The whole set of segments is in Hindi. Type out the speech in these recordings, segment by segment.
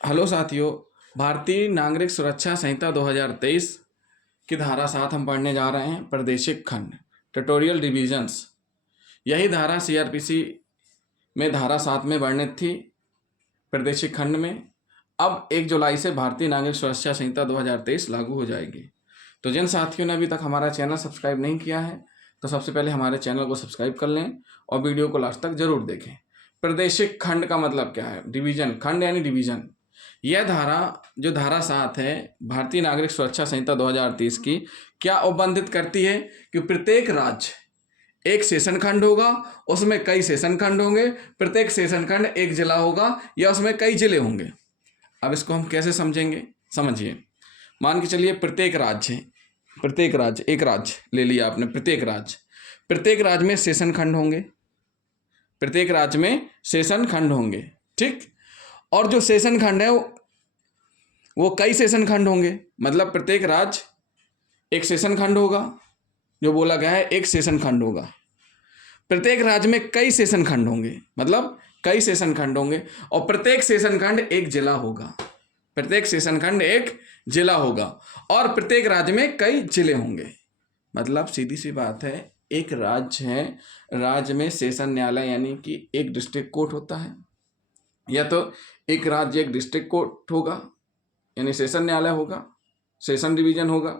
हेलो साथियों, भारतीय नागरिक सुरक्षा संहिता 2023 की धारा 7 हम पढ़ने जा रहे हैं। प्रादेशिक खंड, टेरिटोरियल डिवीजन्स। यही धारा सीआरपीसी में धारा 7 में वर्णित थी, प्रादेशिक खंड में। अब 1 जुलाई से भारतीय नागरिक सुरक्षा संहिता 2023 लागू हो जाएगी। तो जिन साथियों ने अभी तक हमारा चैनल सब्सक्राइब नहीं किया है तो सबसे पहले हमारे चैनल को सब्सक्राइब कर लें और वीडियो को लास्ट तक जरूर देखें। प्रादेशिक खंड का मतलब क्या है? डिवीजन, खंड यानी डिवीजन। यह धारा जो धारा 7 है भारतीय नागरिक सुरक्षा संहिता 2023 की, क्या उपबंधित करती है कि प्रत्येक राज्य एक सेशन खंड होगा, उसमें कई सेशन खंड होंगे, प्रत्येक सेशन खंड एक जिला होगा या उसमें कई जिले होंगे। अब इसको हम कैसे समझेंगे? समझिए, मान के चलिए प्रत्येक राज्य एक राज्य ले लिया आपने। प्रत्येक राज्य में सेशन खंड होंगे, प्रत्येक राज्य में सेशन खंड होंगे, ठीक। और जो सेशन खंड है वो कई सेशन खंड होंगे, मतलब प्रत्येक राज्य एक सेशन खंड होगा। जो बोला गया है एक सेशन खंड होगा। प्रत्येक राज्य में कई सेशन खंड होंगे, मतलब कई सेशन खंड होंगे। और प्रत्येक सेशन खंड एक जिला होगा, प्रत्येक सेशन खंड एक जिला होगा। और प्रत्येक राज्य में कई जिले होंगे। मतलब सीधी सी बात है, एक राज्य है, राज्य में सेशन न्यायालय यानी कि एक डिस्ट्रिक्ट कोर्ट होता है, या तो एक राज्य एक डिस्ट्रिक्ट कोर्ट होगा यानी सेशन न्यायालय होगा, सेशन डिवीजन होगा।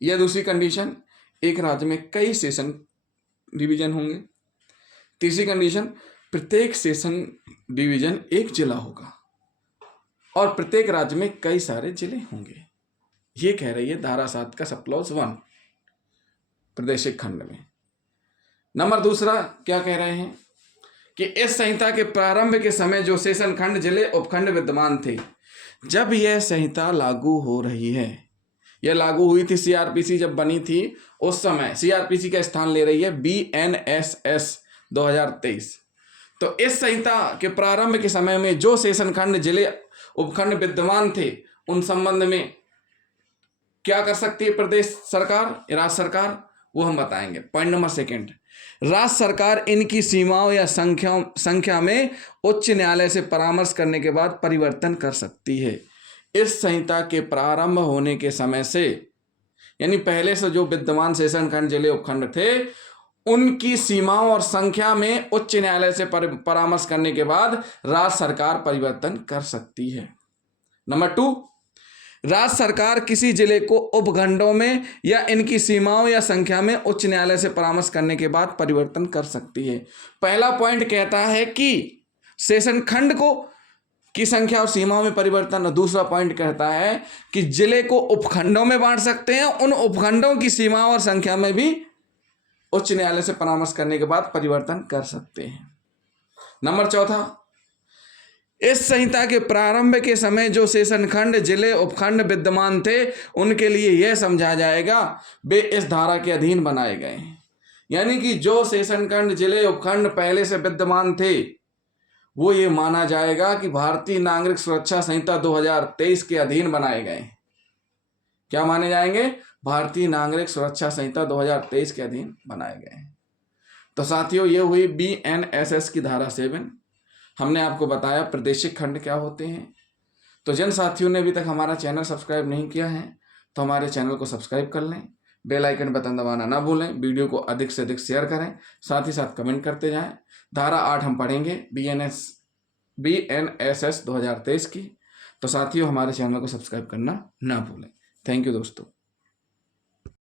यह दूसरी कंडीशन, एक राज्य में कई सेशन डिवीजन होंगे। तीसरी कंडीशन, प्रत्येक सेशन डिवीजन एक जिला होगा और प्रत्येक राज्य में कई सारे जिले होंगे। ये कह रही है धारा 7 का सब क्लॉज 1 प्रादेशिक खंड में। नंबर दूसरा क्या कह रहे हैं कि इस संहिता के प्रारंभ के समय जो सेशन खंड, जिले, उपखंड विद्यमान थे, जब यह संहिता लागू हो रही है, यह लागू हुई थी सीआरपीसी जब बनी थी, उस समय सीआरपीसी का स्थान ले रही है बीएनएसएस 2023। तो इस संहिता के प्रारंभ के समय में जो सेशन खंड, जिले, उपखंड विद्यमान थे, उन संबंध में क्या कर सकती है प्रदेश सरकार, राज्य सरकार, वो हम बताएंगे। पॉइंट नंबर 2, राज्य सरकार इनकी सीमाओं या संख्या में उच्च न्यायालय से परामर्श करने के बाद परिवर्तन कर सकती है। इस संहिता के प्रारंभ होने के समय से, यानी पहले से जो विद्यमान सेशन खंड, जिले, उपखंड थे, उनकी सीमाओं और संख्या में उच्च न्यायालय से परामर्श करने के बाद राज्य सरकार परिवर्तन कर सकती है। नंबर 2, राज्य सरकार किसी जिले को उपखंडों में या इनकी सीमाओं या संख्या में उच्च न्यायालय से परामर्श करने के बाद परिवर्तन कर सकती है। पहला पॉइंट कहता है कि सेशन खंड को की संख्या और सीमाओं में परिवर्तन, और दूसरा पॉइंट कहता है कि जिले को उपखंडों में बांट सकते हैं, उन उपखंडों की सीमाओं और संख्या में भी उच्च न्यायालय से परामर्श करने के बाद परिवर्तन कर सकते हैं। नंबर 4, इस संहिता के प्रारंभ के समय जो सेशन खंड, जिले, उपखंड विद्यमान थे, उनके लिए यह समझा जाएगा वे इस धारा के अधीन बनाए गए हैं। यानी कि जो सेशन खंड, जिले, उपखंड पहले से विद्यमान थे, वो ये माना जाएगा कि भारतीय नागरिक सुरक्षा संहिता 2023 के अधीन बनाए गए। क्या माने जाएंगे? भारतीय नागरिक सुरक्षा संहिता 2023 के अधीन बनाए गए। तो साथियों, ये हुई बीएनएसएस की धारा 7। हमने आपको बताया प्रादेशिक खंड क्या होते हैं। तो जिन साथियों ने अभी तक हमारा चैनल सब्सक्राइब नहीं किया है तो हमारे चैनल को सब्सक्राइब कर लें, बेल आइकन बटन दबाना ना भूलें, वीडियो को अधिक से अधिक शेयर करें, साथ ही साथ कमेंट करते जाएं। धारा 8 हम पढ़ेंगे बीएनएसएस 2023 की। तो साथियों, हमारे चैनल को सब्सक्राइब करना ना भूलें। थैंक यू दोस्तों।